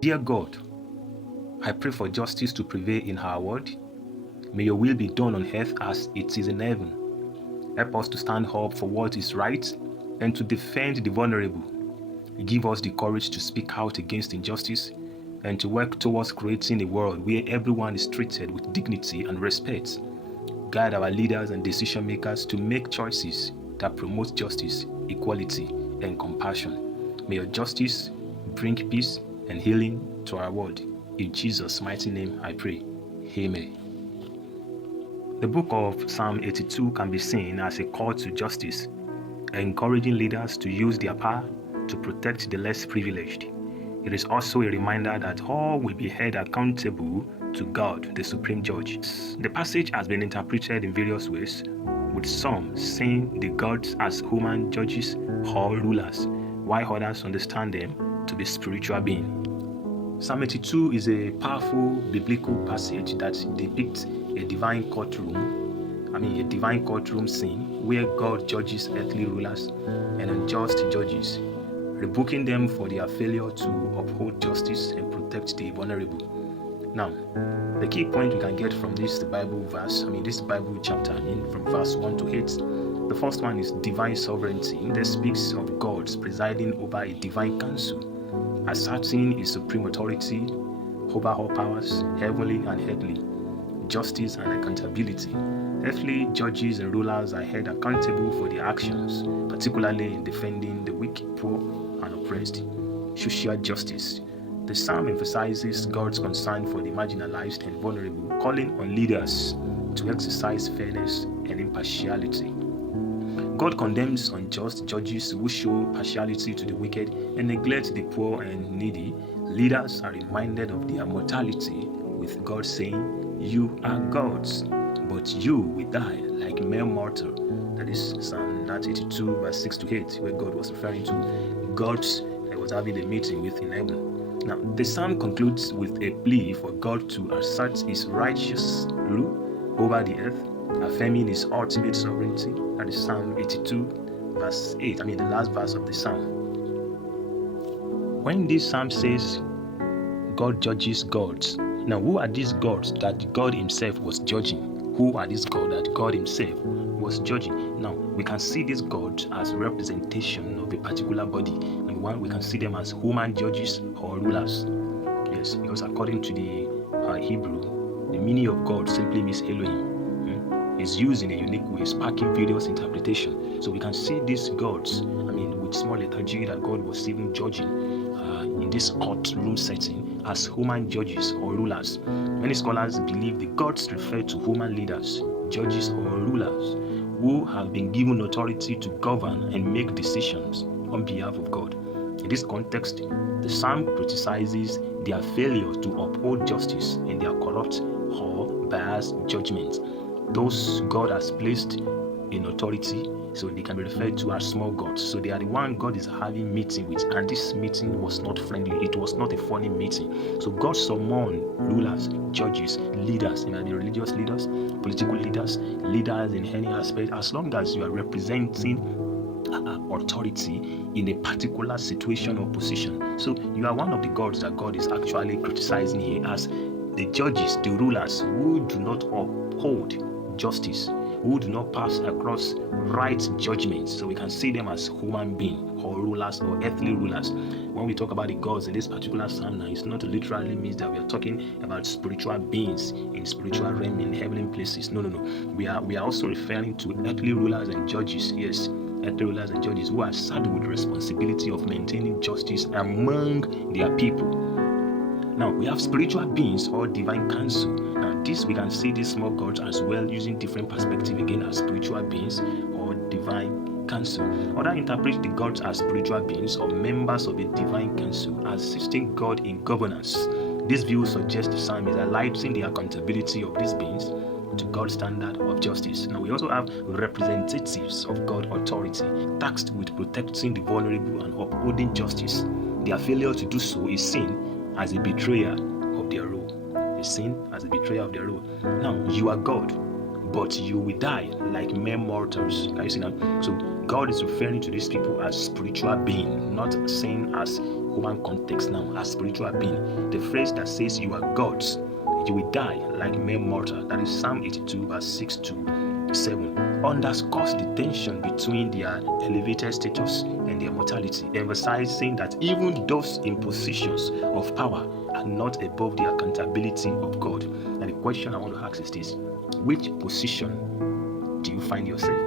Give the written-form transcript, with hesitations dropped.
Dear God, I pray for justice to prevail in our world. May your will be done on earth as it is in heaven. Help us to stand up for what is right and to defend the vulnerable. Give us the courage to speak out against injustice and to work towards creating a world where everyone is treated with dignity and respect. Guide our leaders and decision makers to make choices that promote justice, equality, and compassion. May your justice bring peace and healing to our world. In Jesus' mighty name I pray. Amen. The book of Psalm 82 can be seen as a call to justice, encouraging leaders to use their power to protect the less privileged. It is also a reminder that all will be held accountable to God, the Supreme Judge. The passage has been interpreted in various ways, with some seeing the gods as human judges or rulers, while others understand them to be spiritual beings. Psalm 82 is a powerful biblical passage that depicts a divine courtroom scene where God judges earthly rulers and unjust judges, rebuking them for their failure to uphold justice and protect the vulnerable. Now, the key point we can get from this Bible chapter, from verse 1 to 8, the first one is divine sovereignty. That speaks of God's presiding over a divine council, asserting his supreme authority over all powers, heavenly and earthly, justice and accountability. Earthly judges and rulers are held accountable for their actions, particularly in defending the weak, poor, and oppressed. Social justice. The psalm emphasizes God's concern for the marginalized and vulnerable, calling on leaders to exercise fairness and impartiality. God condemns unjust judges who show partiality to the wicked and neglect the poor and needy. Leaders are reminded of their mortality, with God saying, "You are gods, but you will die like mere mortal." That is Psalm 82 verse 6 to 8, where God was referring to gods that was having a meeting with in heaven. Now, the psalm concludes with a plea for God to assert his righteous rule over the earth, affirming his ultimate sovereignty. That is Psalm 82 verse 8, the last verse of the psalm. When this psalm says God judges gods, now who are these gods that God himself was judging? Who are these gods that God himself was judging? Now, we can see these gods as representation of a particular body. Number one, we can see them as human judges or rulers. Yes, because according to the Hebrew, the meaning of God simply means Elohim. It's used in a unique way, sparking various interpretations. So we can see these gods, with small letter G, that God was even judging in this courtroom setting as human judges or rulers. Many scholars believe the gods refer to human leaders, judges or rulers who have been given authority to govern and make decisions on behalf of God. In this context, the psalm criticizes their failure to uphold justice and their corrupt or biased judgments. Those God has placed in authority, so they can be referred to as small gods. So they are the one God is having meeting with, and this meeting was not friendly. It was not a funny meeting. So God summoned rulers, judges, leaders, the religious leaders, political leaders, leaders in any aspect, as long as you are representing authority in a particular situation or position. So you are one of the gods that God is actually criticizing here as the judges, the rulers who do not uphold justice, who do not pass across right judgments. So we can see them as human beings or rulers or earthly rulers. When we talk about the gods in this particular psalm, now it's not literally means that we are talking about spiritual beings in spiritual realm in heavenly places. No. We are also referring to earthly rulers and judges. Yes, earthly rulers and judges who are saddled with the responsibility of maintaining justice among their people. Now, we have spiritual beings or divine council. Now, we can see these small gods as well, using different perspective again as spiritual beings or divine council. Others interpret the gods as spiritual beings or members of a divine council, assisting God in governance. This view suggests the psalm is highlighting the accountability of these beings to God's standard of justice. Now, we also have representatives of God's authority, tasked with protecting the vulnerable and upholding justice. Their failure to do so is seen as a betrayer of their role. Is seen as a betrayer of their role. Now, you are God. but you will die like mere mortals. Can you see that? So God is referring to these people as spiritual being, not saying as human context now, as spiritual being. The phrase that says you are gods, you will die like mere mortal, that is Psalm 82 verse 6 to 7, underscores the tension between their elevated status and their mortality, emphasizing that even those in positions of power are not above the accountability of God. And the question I want to ask is this: which position do you find yourself?